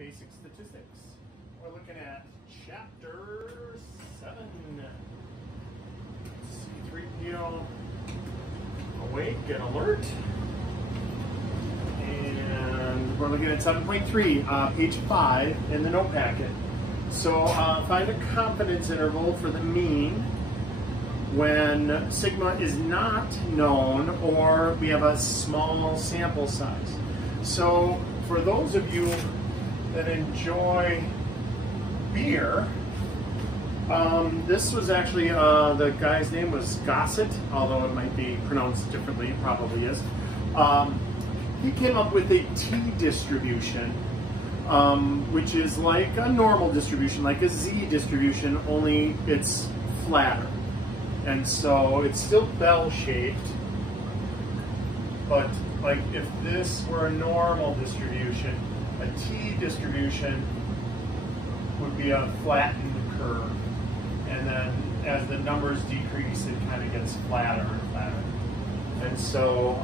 basic statistics. We're looking at chapter 7. C3PO awake and alert. And we're looking at 7.3, page 5 in the note packet. So find a confidence interval for the mean when sigma is not known or we have a small sample size. So for those of you that enjoy beer, this was actually, the guy's name was Gossett, although it might be pronounced differently, it probably is. He came up with a t-distribution, which is like a normal distribution, like a z-distribution, only it's flatter. And so it's still bell-shaped, but like if this were a normal distribution, a t-distribution would be a flattened curve. And then as the numbers decrease, it kind of gets flatter and flatter. And so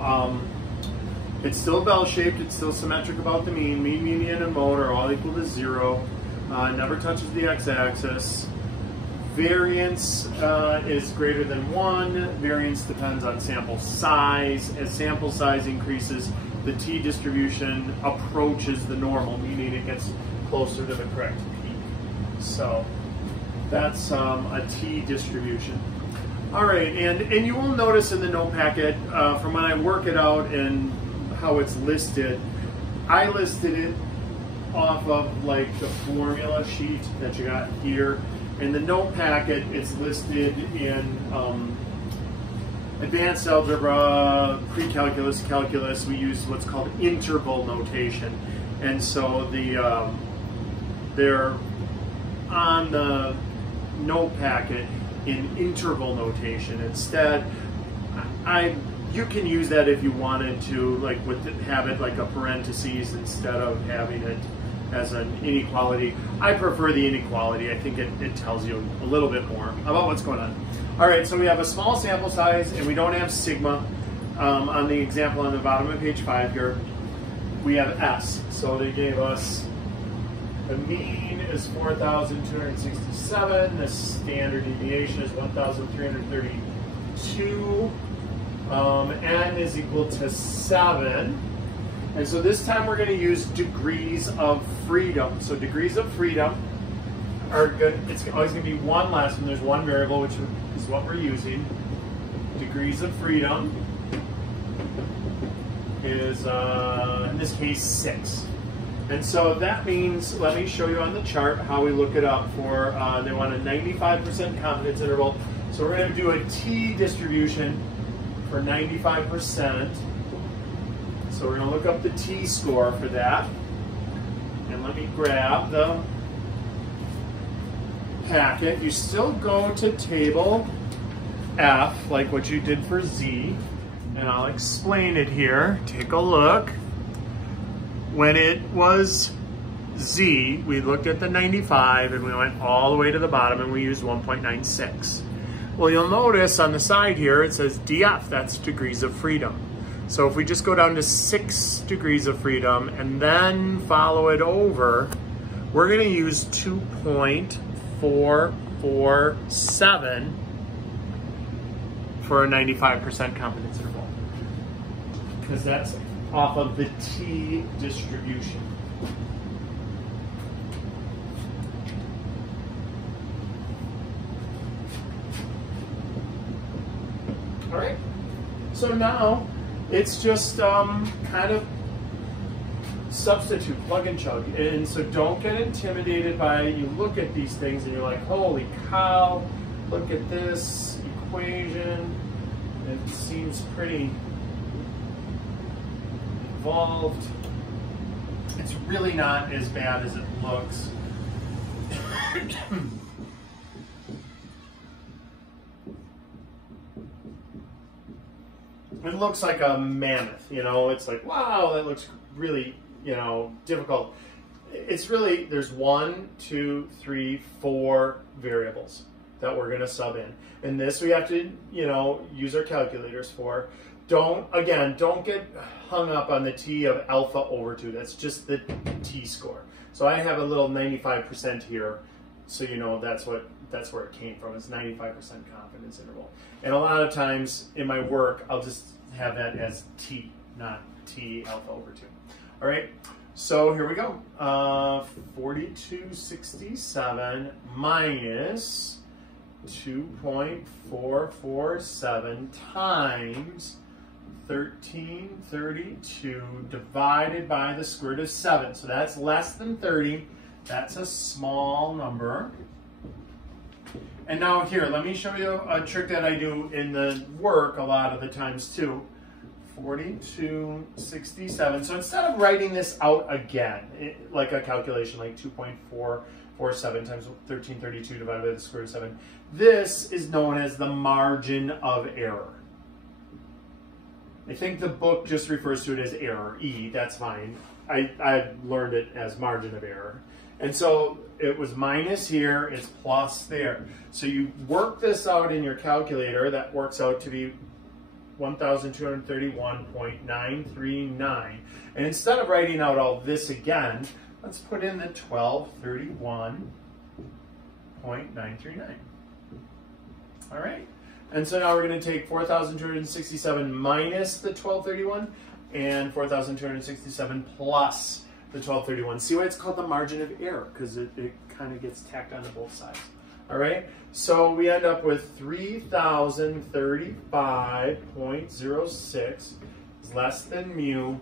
it's still bell-shaped, it's still symmetric about the mean. Mean, median, and mode are all equal to 0. Never touches the x-axis. Variance is greater than 1. Variance depends on sample size. As sample size increases, the t-distribution approaches the normal, meaning it gets closer to the correct peak. So that's a t-distribution. All right, and you will notice in the note packet, from when I work it out and how it's listed, I listed it off of like the formula sheet that you got here. In the note packet, it's listed in advanced algebra, pre-calculus, calculus. We use what's called interval notation. And so they're on the note packet in interval notation. Instead, you can use that if you wanted to, like have it like a parentheses instead of having it as an inequality. I prefer the inequality. I think it tells you a little bit more about what's going on. All right, so we have a small sample size and we don't have sigma. On the example on the bottom of page 5 here, we have S. So they gave us the mean is 4,267. The standard deviation is 1,332. N is equal to 7. And so this time we're going to use degrees of freedom. So degrees of freedom are good. It's always going to be one less when there's one variable, which is what we're using. Degrees of freedom is, in this case, 6. And so that means, let me show you on the chart how we look it up for, they want a 95% confidence interval. So we're going to do a t-distribution for 95%. So we're going to look up the t-score for that. And let me grab the packet. You still go to table F, like what you did for Z. And I'll explain it here. Take a look. When it was Z, we looked at the 95 and we went all the way to the bottom and we used 1.96. Well, you'll notice on the side here, it says DF, that's degrees of freedom. So if we just go down to 6 degrees of freedom and then follow it over, we're going to use 2.447 for a 95% confidence interval, because that's off of the t-distribution. All right, so now it's just kind of substitute, plug and chug. And so don't get intimidated by, you look at these things and you're like, holy cow, look at this equation. It seems pretty involved. It's really not as bad as it looks. It looks like a mammoth, you know, it's like, wow, that looks really, you know, difficult. It's really, there's 1, 2, 3, 4 variables that we're going to sub in. And this we have to, you know, use our calculators for. don't get hung up on the t of alpha over 2. That's just the t-score. So I have a little 95% here, so you know that's where it came from. It's 95% confidence interval. And a lot of times in my work, I'll just have that as t, not t alpha over 2. All right, so here we go. 4267 minus 2.447 times 1332 divided by the square root of 7. So that's less than 30. That's a small number. And now here, let me show you a trick that I do in the work a lot of the times too. 4267. So instead of writing this out again, like a calculation, like 2.447 times 1332 divided by the square root of 7, this is known as the margin of error. I think the book just refers to it as error, E, that's fine. I learned it as margin of error. And so it was minus here, it's plus there. So you work this out in your calculator, that works out to be 1,231.939. And instead of writing out all this again, let's put in the 1231.939. All right. And so now we're going to take 4,267 minus the 1231 and 4,267 plus the 1231. See why it's called the margin of error? Because it kind of gets tacked onto both sides. All right, so we end up with 3,035.06 is less than mu,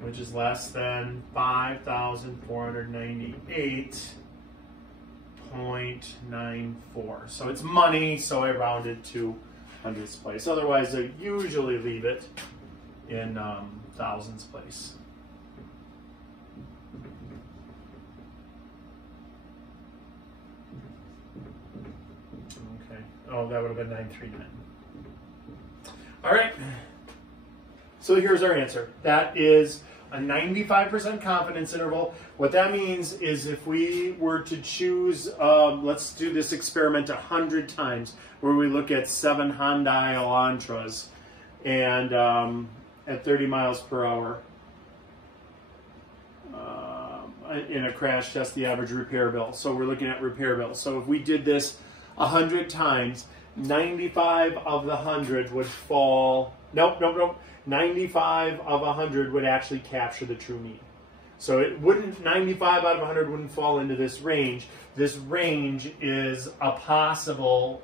which is less than 5,498.94. So it's money, so I rounded to hundredths place. Otherwise, I usually leave it in thousands place. Oh, that would have been 939. All right. So here's our answer. That is a 95% confidence interval. What that means is if we were to choose, let's do this experiment 100 times, where we look at 7 Hyundai Elantras and at 30 miles per hour in a crash test, the average repair bill. So we're looking at repair bills. So if we did this 100 times, 95 of the 100 would fall, nope. 95 of 100 would actually capture the true mean. So it wouldn't, 95 out of 100 wouldn't fall into this range. This range is a possible,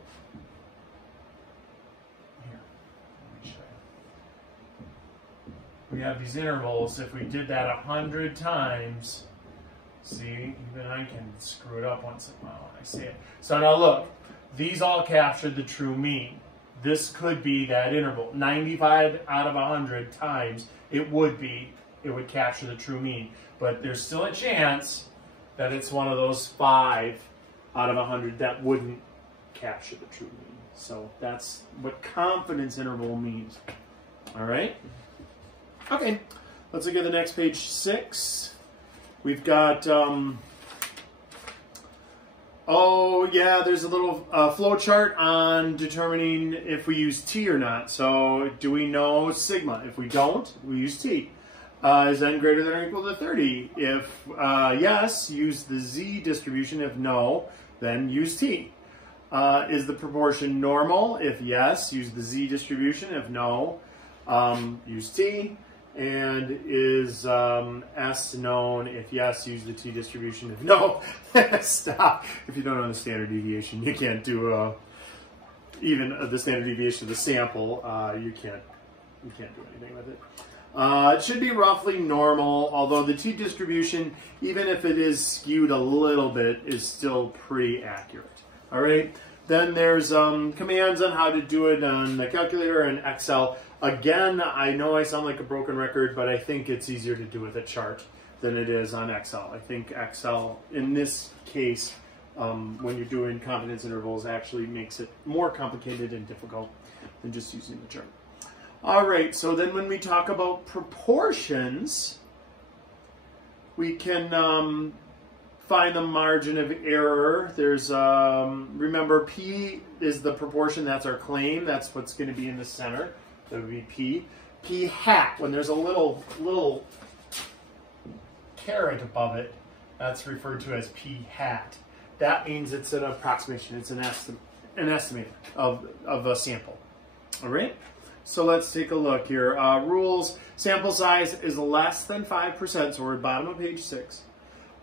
here, let me show you. We have these intervals. If we did that 100 times, see, even I can screw it up once in a while when I say it. So now look, these all captured the true mean. This could be that interval. 95 out of 100 times, it would capture the true mean. But there's still a chance that it's one of those 5 out of 100 that wouldn't capture the true mean. So that's what confidence interval means. All right? Okay, let's look at the next page, 6. We've got, oh yeah, there's a little flow chart on determining if we use t or not. So do we know sigma? If we don't, we use t. Is n greater than or equal to 30? If yes, use the z distribution. If no, then use t. Is the proportion normal? If yes, use the z distribution. If no, use t. And is S known? If yes, use the t distribution. If no, stop. If you don't know the standard deviation, you can't do even the standard deviation of the sample. You can't do anything with it. It should be roughly normal, although the t distribution, even if it is skewed a little bit, is still pretty accurate. All right. Then there's commands on how to do it on the calculator and Excel. Again, I know I sound like a broken record, but I think it's easier to do with a chart than it is on Excel. I think Excel, in this case, when you're doing confidence intervals, actually makes it more complicated and difficult than just using the chart. All right, so then when we talk about proportions, we can find the margin of error. There's, remember, P is the proportion, that's our claim, that's what's going to be in the center. That would be P. P hat, when there's a little caret above it, that's referred to as P hat. That means it's an approximation, it's an estimate of a sample. All right, so let's take a look here. Rules, sample size is less than 5%, so we're at bottom of page 6.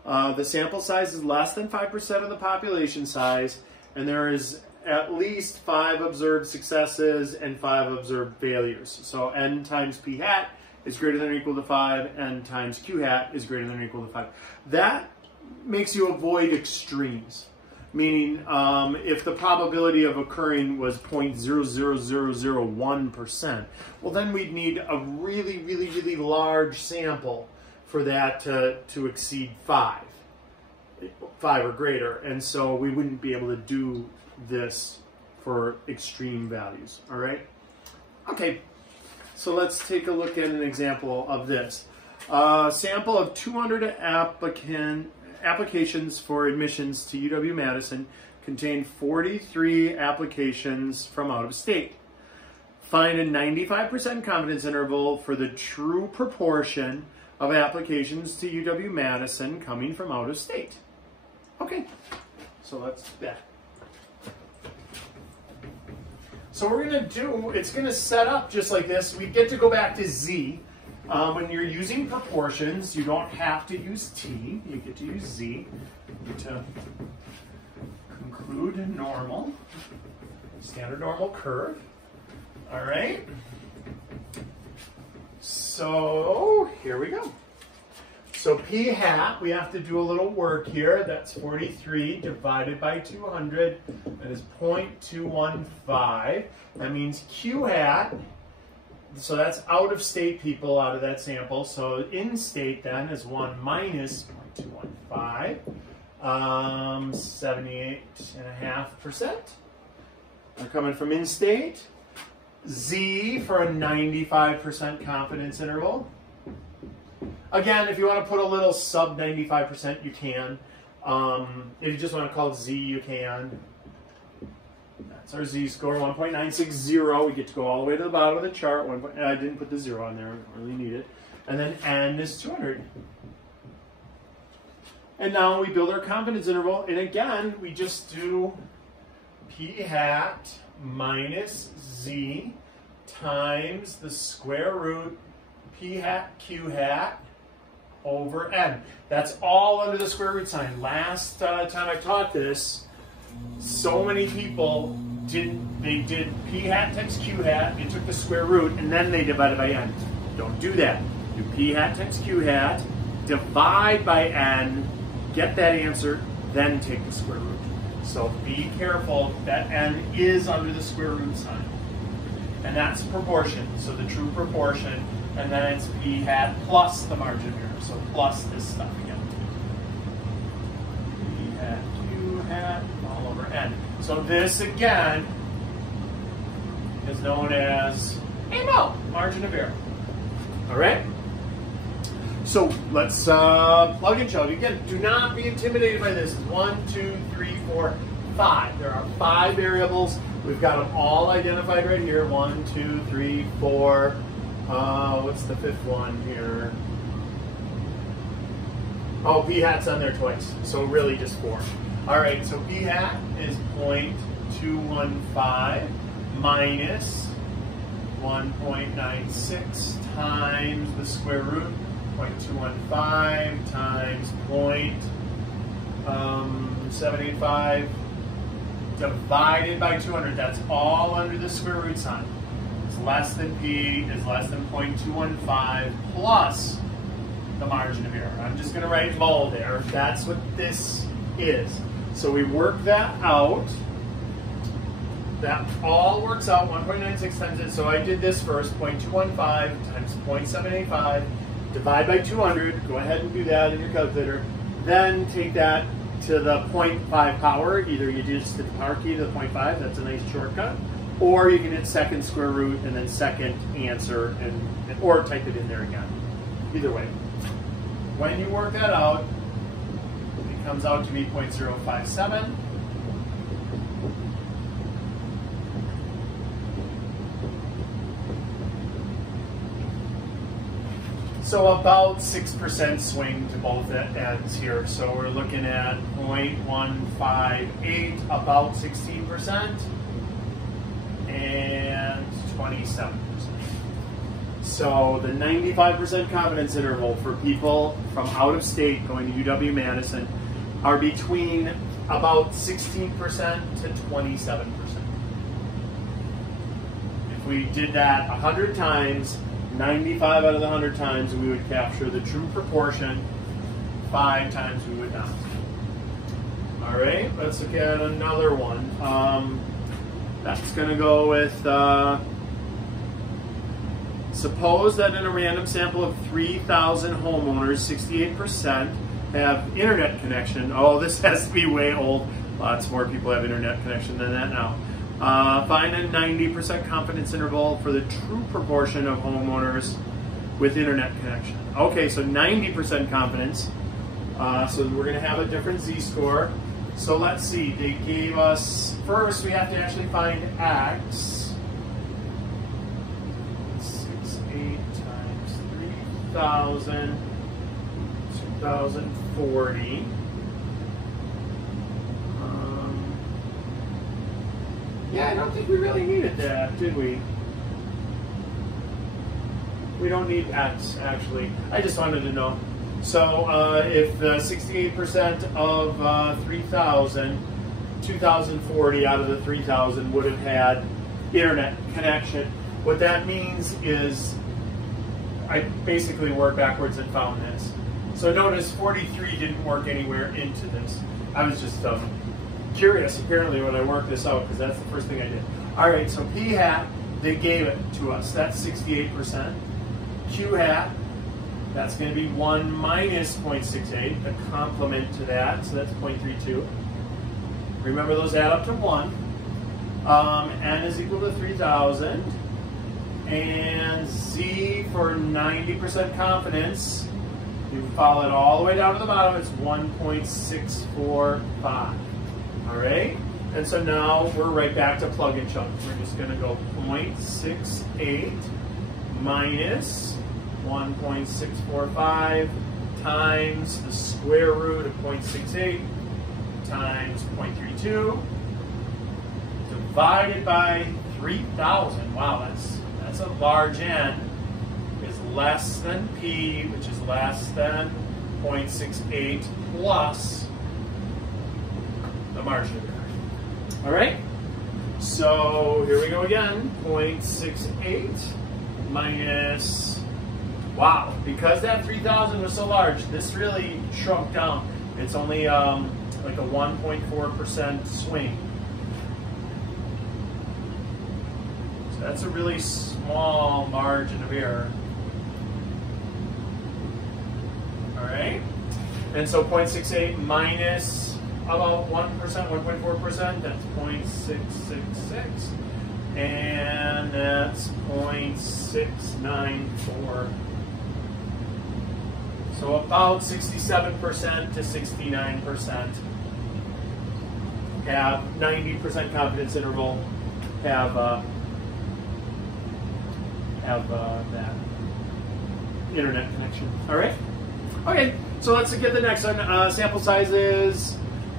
The sample size is less than 5% of the population size, and there is at least 5 observed successes and 5 observed failures. So n times p hat is greater than or equal to 5, n times q hat is greater than or equal to 5. That makes you avoid extremes, meaning if the probability of occurring was 0.00001%, well then we'd need a really large sample for that to exceed 5 or greater, and so we wouldn't be able to do this for extreme values. All right, okay, so let's take a look at an example of this. Sample of 200 applications for admissions to UW-Madison contained 43 applications from out of state. Find a 95% confidence interval for the true proportion of applications to UW-Madison coming from out of state. Okay, so that's that. So what we're going to do, it's going to set up just like this. We get to go back to Z. When you're using proportions, you don't have to use T. You get to use Z. You get to conclude normal, standard normal curve. All right. So here we go. So P hat, we have to do a little work here. That's 43 divided by 200. That is 0.215. That means Q hat, so that's out of state people out of that sample. So in state then is 1 minus 0.215, 78.5%. They're coming from in state. Z for a 95% confidence interval. Again, if you want to put a little sub 95%, you can. If you just want to call it Z, you can. That's our Z score, 1.960. We get to go all the way to the bottom of the chart. I didn't put the 0 on there. I don't really need it. And then N is 200. And now we build our confidence interval. And again, we just do P hat minus Z times the square root P hat Q hat over N. That's all under the square root sign. Last time I taught this, so many people did P hat times Q hat, they took the square root, and then they divided by N. Don't do that. Do P hat times Q hat, divide by N, get that answer, then take the square root. So be careful that N is under the square root sign. And that's proportion, so the true proportion, and then it's P hat plus the margin of error, so plus this stuff again. P hat, Q hat, all over N. So this again is known as Emo Margin of Error. All right? So let's plug and chug. Again, do not be intimidated by this. 1, 2, 3, 4, 5. There are 5 variables. We've got them all identified right here. 1, 2, 3, 4. What's the 5th one here? Oh, P hat's on there twice. So really just 4. All right, so P hat is 0.215 minus 1.96 times the square root. 0.215 times 0.785 divided by 200. That's all under the square root sign. It's less than P is less than 0.215 plus the margin of error. I'm just going to write mul there. That's what this is. So we work that out. That all works out 1.96 times it. So I did this first, 0.215 times 0.785. Divide by 200, go ahead and do that in your calculator. Then take that to the 0.5 power. Either you just hit the power key to the 0.5, that's a nice shortcut. Or you can hit second square root and then second answer, or type it in there again. Either way. When you work that out, it comes out to be 0.057. So about 6% swing to both ends here. So we're looking at 0.158, about 16%, and 27%. So the 95% confidence interval for people from out of state going to UW-Madison are between about 16% to 27%. If we did that 100 times, 95 out of the 100 times we would capture the true proportion, 5 times we would not. All right, let's look at another one. That's going to go with, suppose that in a random sample of 3,000 homeowners, 68% have internet connection. Oh, this has to be way old. Lots more people have internet connection than that now. Find a 90% confidence interval for the true proportion of homeowners with internet connection. Okay, so 90% confidence. So we're going to have a different z-score. So let's see, they gave us, first we have to actually find x. 68 times 3,000, 2,040. Yeah, I don't think we really needed that, did we? We don't need x, actually. I just wanted to know. So if 68% of 3,000, 2,040 out of the 3,000 would have had internet connection. What that means is I basically worked backwards and found this. So notice 43 didn't work anywhere into this. I was just curious, apparently, when I worked this out, because that's the first thing I did. All right, so p hat, they gave it to us. That's 68%. Q hat, that's going to be 1 minus 0.68, the complement to that, so that's 0.32. Remember, those add up to 1. N is equal to 3,000. And Z for 90% confidence, you follow it all the way down to the bottom, it's 1.645. All right? And so now we're right back to plug and chunk. We're just going to go 0.68 minus 1.645 times the square root of 0.68 times 0.32 divided by 3,000. Wow, that's a large N, is less than P, which is less than 0.68 plus the margin of error. All right? So here we go again, 0.68 minus, wow, because that 3,000 was so large, this really shrunk down. It's only like a 1.4% swing. So that's a really small margin of error. All right? And so 0.68 minus about 1%, 1.4%, that's 0.666. And that's 0.694. So about 67% to 69% have 90% confidence interval, have that internet connection. All right? Okay, so let's get the next one. Sample sizes.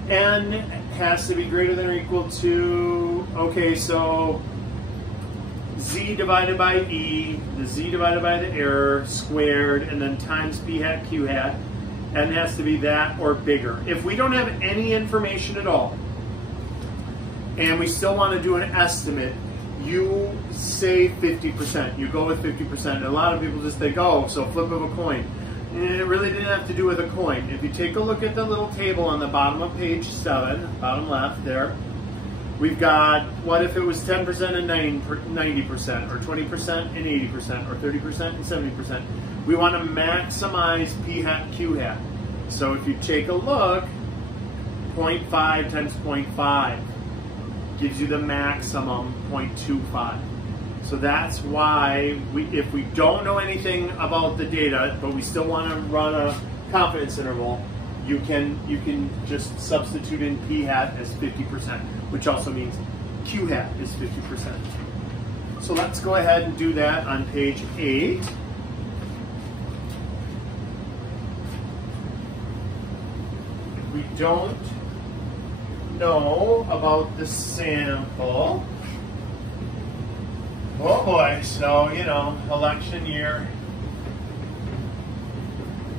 N has to be greater than or equal to, okay, so Z divided by E, the Z divided by the error, squared, and then times P hat, Q hat. N has to be that or bigger. If we don't have any information at all, and we still want to do an estimate, you say 50%. You go with 50%. A lot of people just think, oh, so flip of a coin. And it really didn't have to do with a coin. If you take a look at the little table on the bottom of page 7, bottom left there, we've got what if it was 10% and 90%, or 20% and 80%, or 30% and 70%. We want to maximize P hat, Q hat. So if you take a look, 0.5 times 0.5 gives you the maximum 0.25. So that's why if we don't know anything about the data, but we still want to run a confidence interval, you can just substitute in P hat as 50%, which also means Q hat is 50%. So let's go ahead and do that on page 8. we don't know about the sample. Oh boy, so, you know, election year.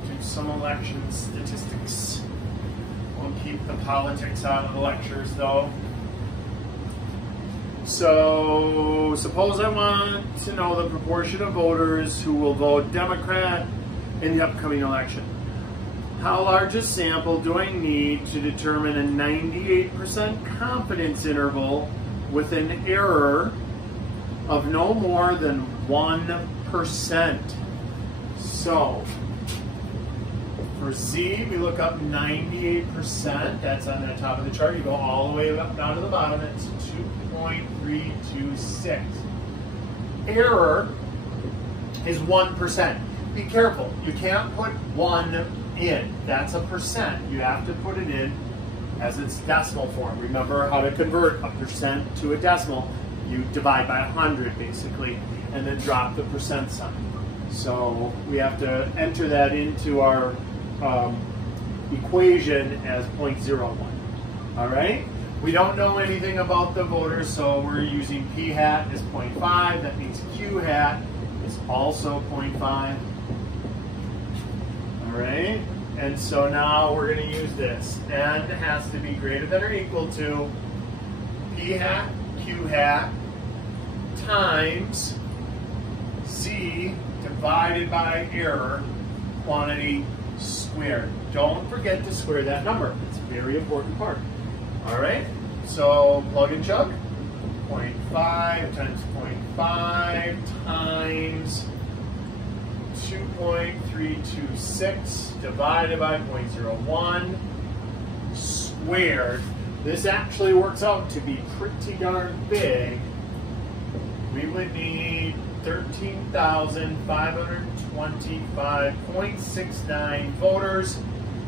Do some election statistics. We'll keep the politics out of the lectures though. So, suppose I want to know the proportion of voters who will vote Democrat in the upcoming election. How large a sample do I need to determine a 98% confidence interval with an error of no more than 1%? So, for Z, we look up 98%. That's on the top of the chart. You go all the way up down to the bottom. It's 2.326. Error is 1%. Be careful. You can't put 1 in. That's a percent. You have to put it in as its decimal form. Remember how to convert a percent to a decimal. You divide by 100 basically, and then drop the percent sign. So we have to enter that into our equation as 0.01. All right? We don't know anything about the voters, so we're using p hat as 0.5. That means q hat is also 0.5. All right? And so now we're going to use this. N has to be greater than or equal to p hat, q hat, times Z divided by error quantity squared. Don't forget to square that number. It's a very important part. All right, so plug and chug. 0.5 times 0.5 times 2.326 divided by 0.01 squared. This actually works out to be pretty darn big. We would need 13,525.69 voters.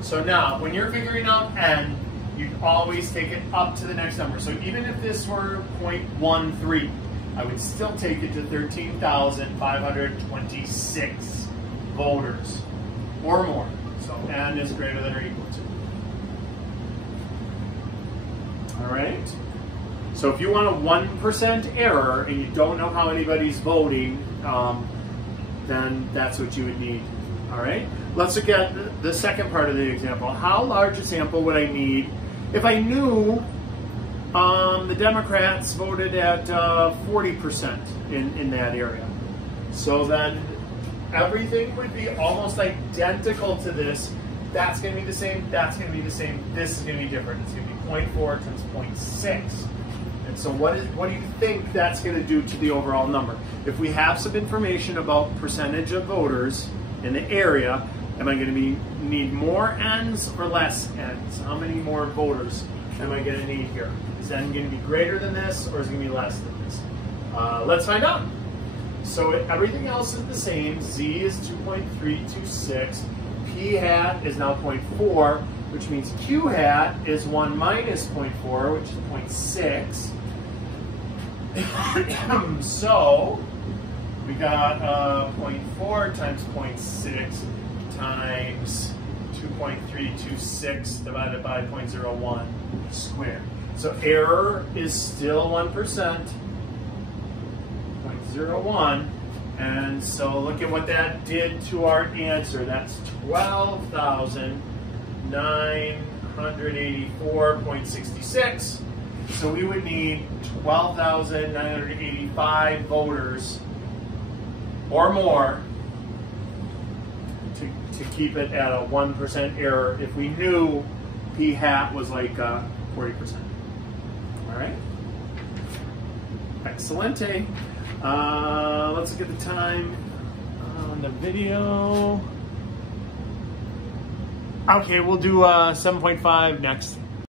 So now, when you're figuring out N, you always take it up to the next number. So even if this were 0.13, I would still take it to 13,526 voters or more. So N is greater than or equal to. All right? So if you want a 1% error and you don't know how anybody's voting, then that's what you would need. All right? Let's look at the second part of the example. How large a sample would I need if I knew the Democrats voted at 40% in that area? So then everything would be almost identical to this. That's going to be the same. That's going to be the same. This is going to be different. It's going to be 0.4 times 0.6. And so what do you think that's going to do to the overall number? If we have some information about percentage of voters in the area, am I going to need more N's or less N's? How many more voters am I going to need here? Is N going to be greater than this, or is it going to be less than this? Let's find out. So everything else is the same. Z is 2.326. P hat is now 0.4, which means Q hat is 1 minus 0.4, which is 0.6. So we got 0.4 times 0.6 times 2.326 divided by 0.01 squared. So error is still 1%, 0.01. And so look at what that did to our answer. That's 12,984.66. So we would need 12,985 voters or more to keep it at a 1% error if we knew P hat was like 40%. All right? Excellente. Let's look at the time on the video. Okay, we'll do 7.5 next.